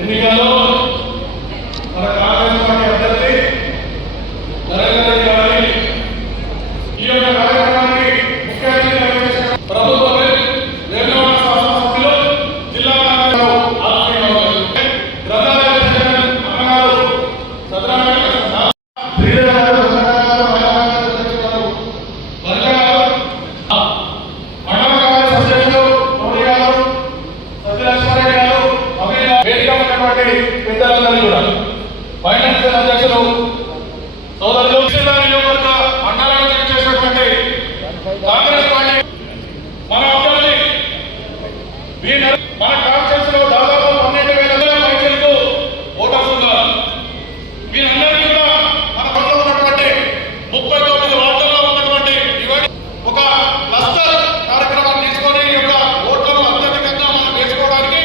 ఎన్నికల్లో మన కాంగ్రెస్ పార్టీ అభ్యర్థి నరేంద్ర రెడ్డి గారి ఈ యొక్క కార్యక్రమానికి ముఖ్య అతిథిగా చేసిన ప్రభుత్వ వేములవాడ శాసనసభ్యులు జిల్లా పెద్దలందరూ కూడా ఫైనాన్స్ అధ్యక్షులు సోదరులు నియోజకవర్గ మండలాన్ని చేసినటువంటి కాంగ్రెస్ పార్టీ మన అభ్యర్థి మన కాన్స్టిట్యూన్స్ లో దాదాపు 12,000 పైసలకు ఓటర్స్ ఉన్నారు. వీరందరికీ కూడా మన పట్ల ఉన్నటువంటి 39 వార్డుల్లో ఉన్నటువంటి ఒక క్లస్టర్ కార్యక్రమాన్ని తీసుకొని ఈ యొక్క ఓట్లను అత్యధికంగా మనం వేసుకోవడానికి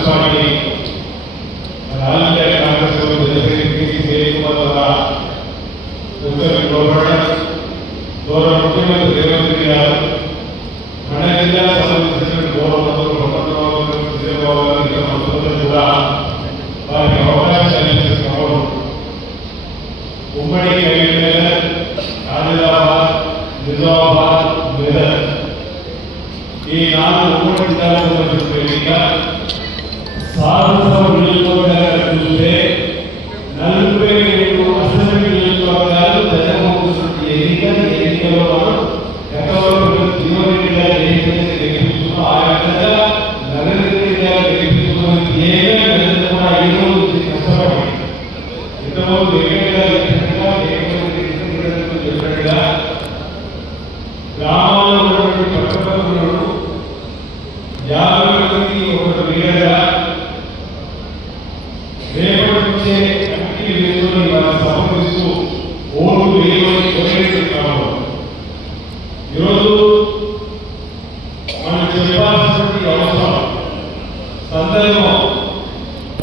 Congress party all India Congress గౌరవ ముఖ్యమంత్రి రేవంత్ రెడ్డి గారు మన జిల్లా సంబంధించిన గౌరవ కూడా వారికి అవకాశాలు ఇచ్చిన ఉమ్మడి కరీంనగర్, ఆదిలాబాద్, నిజామాబాద్, మెదక్ ఈ 4 ఉమ్మడి జిల్లాలకు సంబంధించిన ఎన్నిక శాసనసభ నియోజకవర్గాలు చూస్తే 47 అసెంబ్లీ నియోజకవర్గాలు జగన్మోహన్ ఎన్నికలో మనం గతంలో జీవనరెడ్డి గారు ఏదైతే గెలిపించుకున్నామో ఆ విధంగా నరేంద్ర రెడ్డి గారు గెలిపించుకున్నది ఏదైనా కూడా ఈరోజు కష్టపడి ఇంతకుముందు చెప్పినట్టుగా గ్రామాల్లో ఉన్నటువంటి పట్టణంలో 50 మందికి ఒక లీడర్గా రేపటి నుంచే కమిటీ వేసుకొని వారిని సమర్పిస్తూ ఓటు వేయమని కోరేస్తున్నాము. ఈరోజు మనం చెప్పాల్సినటువంటి అవసరం సందర్భం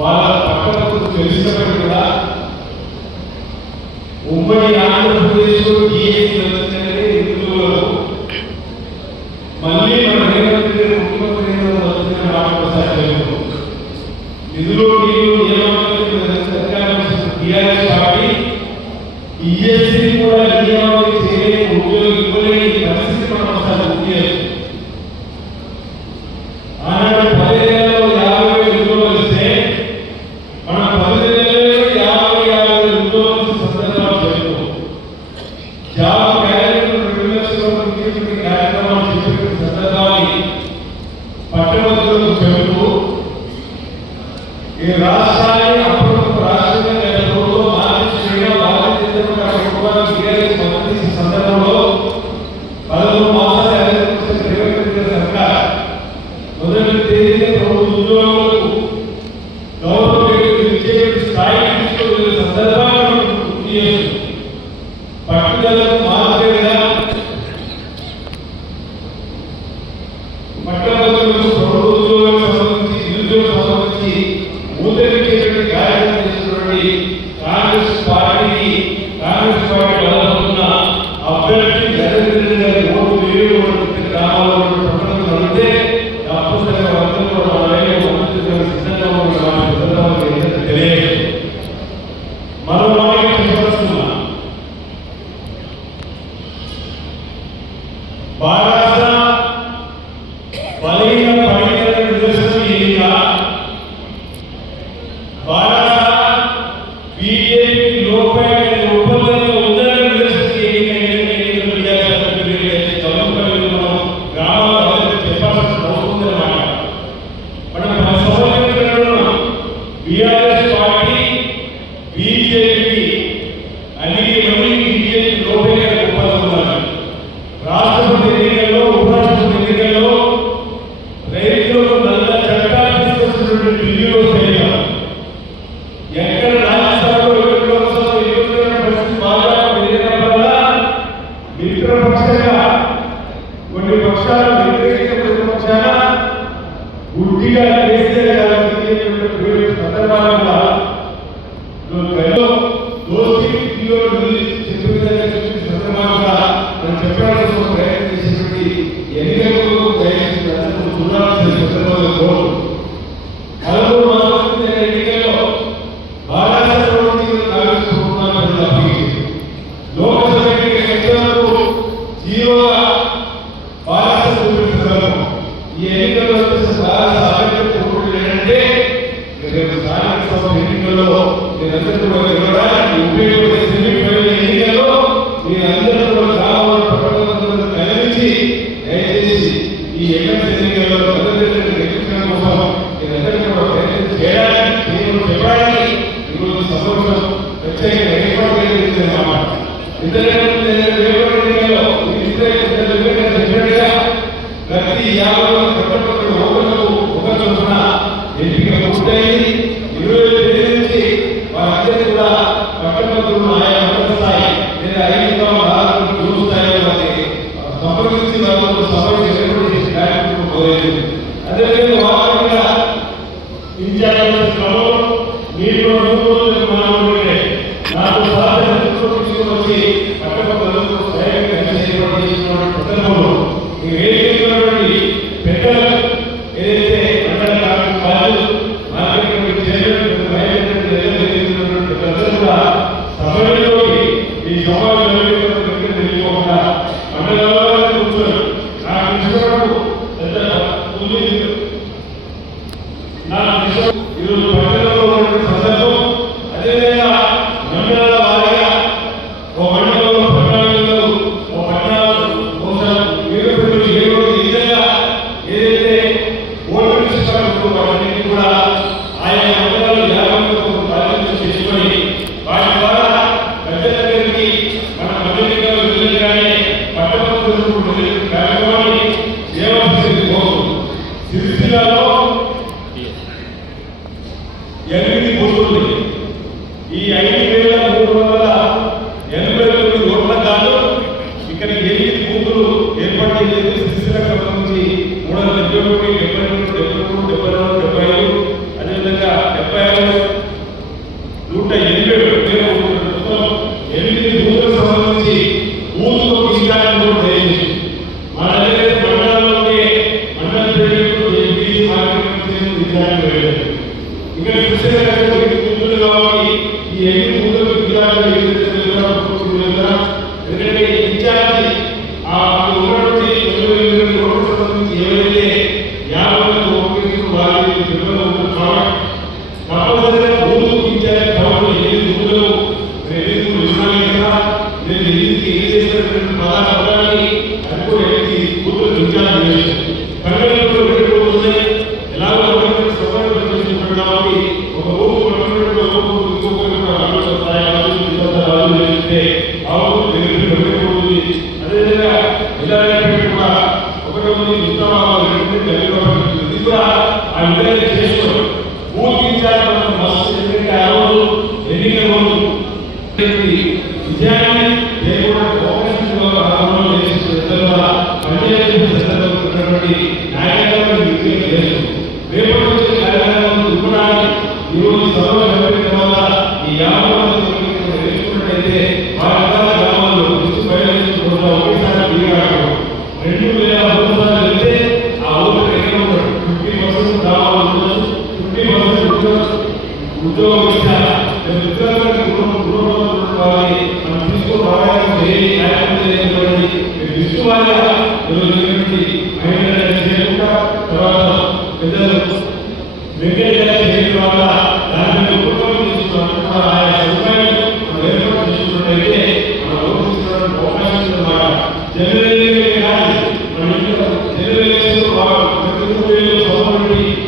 వాళ్ళ పట్టణకు తెలిసినప్పటికీ కూడా ఉమ్మడి ఆంధ్రప్రదేశ్లో టీఎస్సీ వచ్చిందంటే హిందువులకు మళ్ళీ మన రేవంత్ రెడ్డి ముఖ్యమంత్రి వచ్చిన రాష్ట్ర ఇందులో టీఆర్ఎస్ పార్టీ టీఎస్సీ కూడా నియమావళి చేయలేని ఉద్యోగం ఇవ్వలేని పరిస్థితి మనం ఒకసారి గుర్తు చేస్తాం. ఆనాడు 10 నెలల్లో 50,000 ఉద్యోగాలు ఇస్తే మనం 10 నెలల్లో 50,000 ఉద్యోగాలు సందర్భాలు చెప్తాం. జాబ్ క్యాలెండర్ 2 లక్షల మంది కార్యక్రమాలు చెప్పిన సందర్భాన్ని పట్టణంలో చెబుతూ ఈ రాష్ట్రాన్ని అప్పుడు రాష్ట్రంగా గతంలో మార్చేసిన భారతీయ సందర్భంలో 13 మాసాలు సర్కార్ మొదటి తేదీన ప్రభుత్వ ఉద్యోగులకు గౌరవ స్థాయి తీసుకునే సందర్భాలను గుర్తు చేస్తూ పట్టుదలకు మార్చేలా పట్టణాలకు ప్రభుత్వ ఉద్యోగాలకు సంబంధించి నిరుద్యోగం సంబంధించి ఊతరికేటువంటి కార్యక్రమం చేస్తున్నటువంటి కాంగ్రెస్ పార్టీ బలపడుతున్న అభ్యర్థి నరేంద్ర గారి ఓటు వేరు గ్రామాల్లో పట్టణంలో అంటే తప్పనిసరిగా అందరూ కూడా సిద్ధంగా ఉన్న తెలియదు. మరో మాట చెప్పవలసిన బారాస బలహీన పడిన నిదర్శనం ఏదిగా బారాస బీజేపీ లోపల ఒప్పందంలో ఉందని నిదర్శనం ఏదిగా గ్రామాల్లో చెప్పాల్సిన అవసరం ఉందన్నమాట. మనం 10 సంవత్సరాల బీఆర్ఎస్ పార్టీ బీజేపీ అన్ని మంది బీజేపీ లోపల ఒప్పందం రాష్ట్రపతి ఎన్నికల్లో ఉపరాష్ట్రపతి ఎన్నికల్లో రైతులకు నల్ల చట్టాలు తీసుకొచ్చినటువంటి ఢిల్లీలో చేయగా ఎక్కడ రాజ్యసభలో లోక్సభలో ఎన్నికల పరిస్థితి బాగా పెరిగడం వల్ల మిత్రపక్షంగా కొన్ని పక్షాలు వ్యతిరేక ప్రతిపక్షాల గుడ్డిగా కేసీఆర్ గారు సందర్భాలుగా దోషి చెప్పే విధంగా చూసిన సందర్భాలుగా మనం చెప్పడానికి ప్రయత్నం చేసినటువంటి ఎన్నికలకు చూడాల్సిన సందర్భంలో కోరు 13 మాసాల ఎన్నికల్లో మహారాష్ట్ర ప్రభుత్వం కాంగ్రెస్ ప్రభుత్వాన్ని అప్పగించింది. లోక్సభ ఎన్నికలకు జీవోగా మహారాష్ట్ర చూపించగలము. ఈ ఎన్నికల్లో ఏంటంటే రేపు స్థానిక సభ ఎన్నికల్లో మీరందరూ కూడా గెలవడానికి ఉపయోగపడే సెమీఫైనల్ ఎన్నికల్లో మీరందరూ కూడా గ్రామాల పట్టణాలను కలిసి దయచేసి ఈ ఎమ్మెల్సీ ఎన్నికల్లో గెలిపించడం కోసం మీరందరూ కూడా ప్రయత్నం చేయడానికి చెప్పడానికి ఈరోజు సంతోషం ప్రత్యేక ఏర్పాటు చేయాలన్నమాట. ఇతర ఎన్నికల్లో చెప్పినట్టుగా ప్రతి 50 పట్టణాల ఓటర్లకు ఒక చొప్పున ఎంపిక పూర్తయింది. 20 తేదీ నుంచి వారందరూ కూడా పట్టణంలో ఆయా మండల స్థాయి లేదా 5 6 జూన్ స్థాయిలో వారికి సంప్రదించి వారు సభ ఏర్పాటు చేసి కార్యక్రమం మొదలైంది. అదేవిధంగా వారు కూడా వచ్చినటువంటి పెద్దలు ఏదైతే మండల కాదు మార్కెట్ ప్రజలు కూడా సభలోకి ఈ సమాజంలో తెలియకుండా మండలంలో కూర్చొని నాకు ఇష్టపడకు ఈరోజు పట్టణంలో ఉన్నటువంటి సందర్భం అదేవిధంగా మండలాల వారీగా ఓ మండలంలో పట్టణాలలో ఓ పట్టణాలు ఈ విధంగా ఏదైతే ఓటర్ ఇస్తారో వాటిని కూడా ఆయా మండలాలు జాగ్రత్తగా బాధ్యత చేసుకొని వాటి ద్వారా ప్రజల దగ్గరికి మన మధ్యగా వెళ్ళగానే పట్టణ కార్యక్రమాన్ని చేయవలసింది సిరిసిల్లలో 8 బూతులు ఈ 5,389 రోడ్ల కాదు ఇక్కడ 8 బూతులు ఏర్పాటు చేసి సిరిసిల్లకు సంబంధించి 371, 72, 73, 74, 75 అదేవిధంగా 76, 187 8 బూతులకు సంబంధించి బూతులు తీసుకురావడం జరిగింది. మన దగ్గర మండలంలోనే మండల పేరు ఎంపీ మార్కెట్ ఇక్కడ చూసేటప్పుడు 8 బూతులు కాబట్టి ఈ 8 బూతులు ఎందుకంటే ఇన్ఛార్జి ఆ ఉన్నటువంటి 9 రోడ్డు సంబంధించి ఏవైతే 50 ఓపెనింగ్ వారి తప్పనిసరిగా బూతు ఇన్ఛార్జి కాబట్టి 8 బూతులు నేను ఇంటికి ఏం చేసినటువంటి పదార్థాన్ని అనుకో 8 బూతులు ఇన్ఛార్జి చేసి కన్నడలో 2 బూతులు ఎలాగో కాబట్టి ఒక ఊరు అదేవిధంగా కూడా ఒకటో ఆ విధంగా చేసుకోవడం ఊహించాలి మస్తు ఎందుకంటే ఆ రోజు ఎన్నికల రోజు విజయాన్ని లేకుండా పనిచేస్తున్నటువంటి నాయకత్వాన్ని రేపటి నుంచి కార్యక్రమం దుఃఖాన్ని ఈరోజు సభలో జరిగిన తర్వాత ఈ 50 మంది నేర్చుకున్నట్టయితే వారి గ్రామాల్లో ఒకేసారి దిగాడు 2,000 వెళ్తే ఆ ఊరు 50% గ్రామాలు ఉండొచ్చు 50% ఉద్యోగం ఇచ్చారు మనం తీసుకోవాలి విశ్వాగా తర్వాత పెద్దలు వెంకయ్య చేయడం వల్ల దాని ఉపయోగం తీసుకున్నప్పుడు ఆయా సదుపాయాలు మనం ఏర్పాటు చేసుకున్నట్లయితే మనం ఓపించడానికి అవకాశం ఉందన్నమాట. జనరల్ కానీ మన ఇంట్లో జనరల్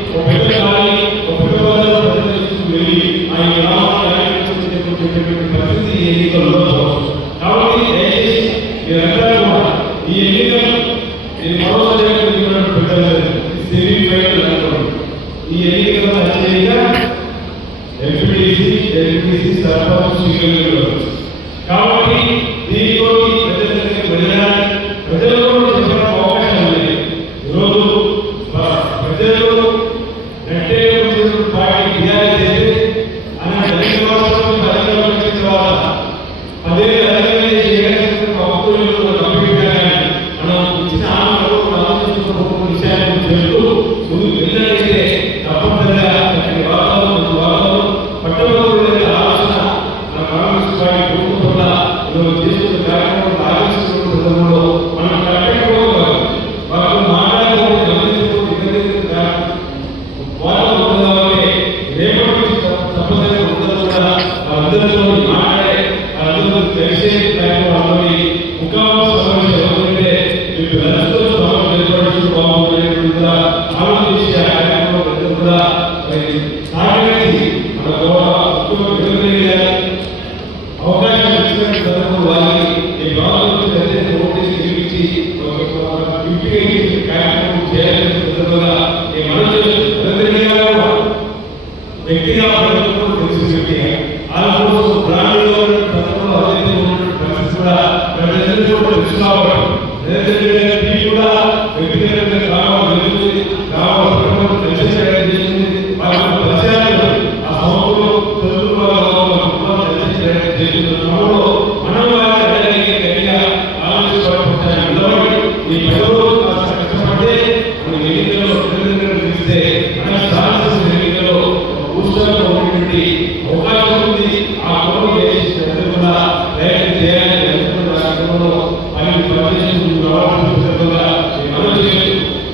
ఒక పెద్ద కానీ ఒక పెద్ద ప్రజలు వెళ్ళి ఆ గ్రామాన్ని పరిస్థితి ఎన్నికల్లో కాబట్టి దయచేసి మీరందరూ కూడా ఈ ఎన్నికలు నేను మరోసారి ఈ ఎన్నికల అత్యధికంగా ఎంపీటీసీ జెడ్పీటీసీ సర్పంచ్ స్వీకరించారు కాబట్టి దీంతో ప్రజలు చెప్పడం అవకాశం లేదు. ఈరోజు ప్రజలు నెట్టే పార్టీ బీఆర్ఎస్ అయితే ఆయన 2 సంవత్సరాలు అధికారంలో వచ్చిన తర్వాత 10 ఏళ్ళు చేయడానికి ప్రభుత్వం కంప్లీట్ మనం ఇచ్చిన విషయాన్ని చెబుతూ ముందుకు వెళ్ళినట్లయితే తప్పనిసరిగా వాతావరణం పట్టణంలో ఆలోచన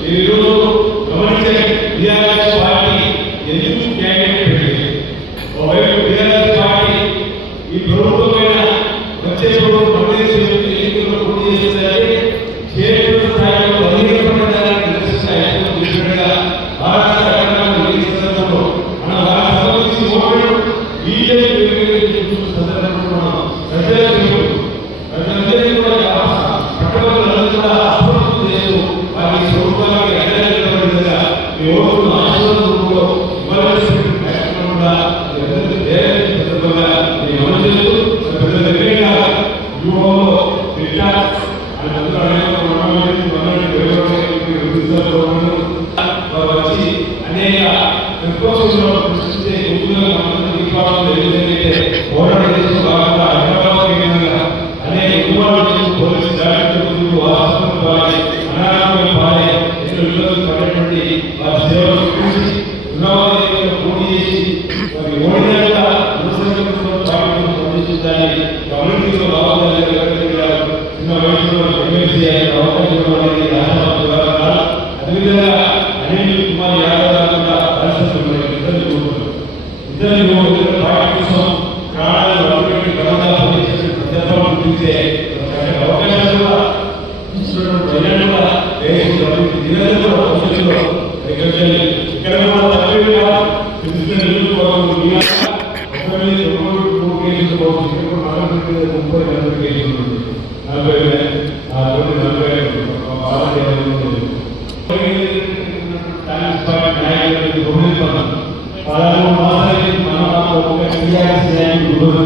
ఈరోజు గమనించే టీఆర్ఎస్ పార్టీ ఎందుకు క్యాండిడేట్ పెట్టింది? ఒకవైపు టీఆర్ఎస్ పార్టీ ఈ ప్రభుత్వమైన వచ్చే ప్రభుత్వం ఎన్నికల్లో పోటీ చేసేదాన్ని చేరుకున్న స్థాయిలో బహిరంగపడడానికి నిరసనగా భారత రక్షణ సందర్భంలో మన వారికి సంబంధించి ఓటు బీజేపీ సందర్భంలో ప్రజలందరినీ కూడా పట్టణాలను కూడా అప్రమత్తం చేస్తూ వారి స్వరూపానికి అడ్డంగా విధంగా మీ ఓటును ఆశీర్వాదంలో ఇవ్వాల్సిన కార్యక్రమం కూడా సందర్భంగా నేను అమలు చేస్తూ ప్రజల దగ్గరగా యువలో వచ్చి అనేక నిర్కోశంలో సృష్టించే పోరాటం చేస్తూ భాగంగా హైదరాబాద్ కేంద్రంగా అనేక కుటుంబాలు పోలీసు దాడులు వాస్తవం పాలే అనారోగ్యం పాలే ఎన్నో ఇబ్బందులు పడేటువంటి వారి సేవలు చూసి ఉన్నవారి పోటీ చేసి వారి ఓడినాక స్పందించాలని కమ్యూనిటీలో బాగుండాలి చిన్న వయసులో ఎమ్మెల్సీ అవకాశం అనేది అదేవిధంగా అనిల్ కుమార్ యాదవ్ కూడా పరిస్థితులు ఇద్దరు పార్టీ కోసం ప్రాణాలు అటువంటి గౌరవ సందర్భం గురించే అవకాశాలు కూడా ప్రజలు కూడా నిరంతరం భవిష్యత్తులో ఇక్కడ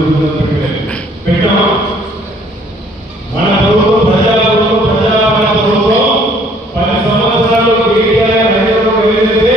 కూడా తక్కువ పెట్టాం. మన ప్రభుత్వం ప్రజాపాలన ప్రభుత్వం 10 సంవత్సరాలు కేటీఆర్ రైతులకు వెళ్ళితే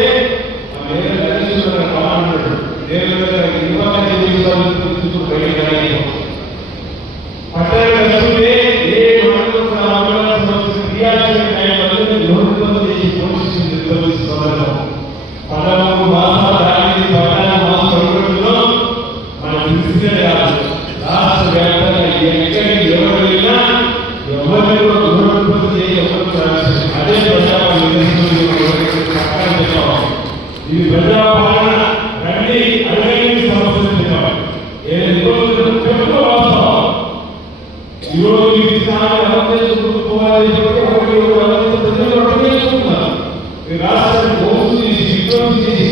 ఇది ప్రజాపాలన రండి అడగని సమస్యలు చెప్పాలి. ఈరోజు రాష్ట్రాన్ని మోసం చేసి విధ్వంసం చేసి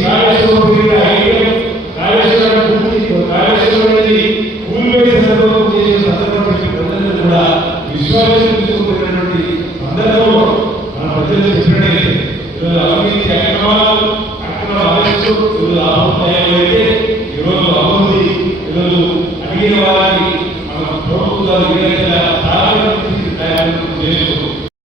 కాళేశ్వరం అనేది కూలిపోయే సందర్భం చేసే సందర్భం ప్రజలను కూడా విశ్వాసం తీసుకుంటున్నటువంటి సందర్భంలో మన ప్రజలు చెప్పినట్టే ఈరోజు అవినీతి అక్రమాలు ఆలోచిస్తూ ఈరోజు అభివృద్ధి ఈరోజు అభివృద్ధి ఈరోజు అడిగిన వారికి మన ప్రభుత్వాలు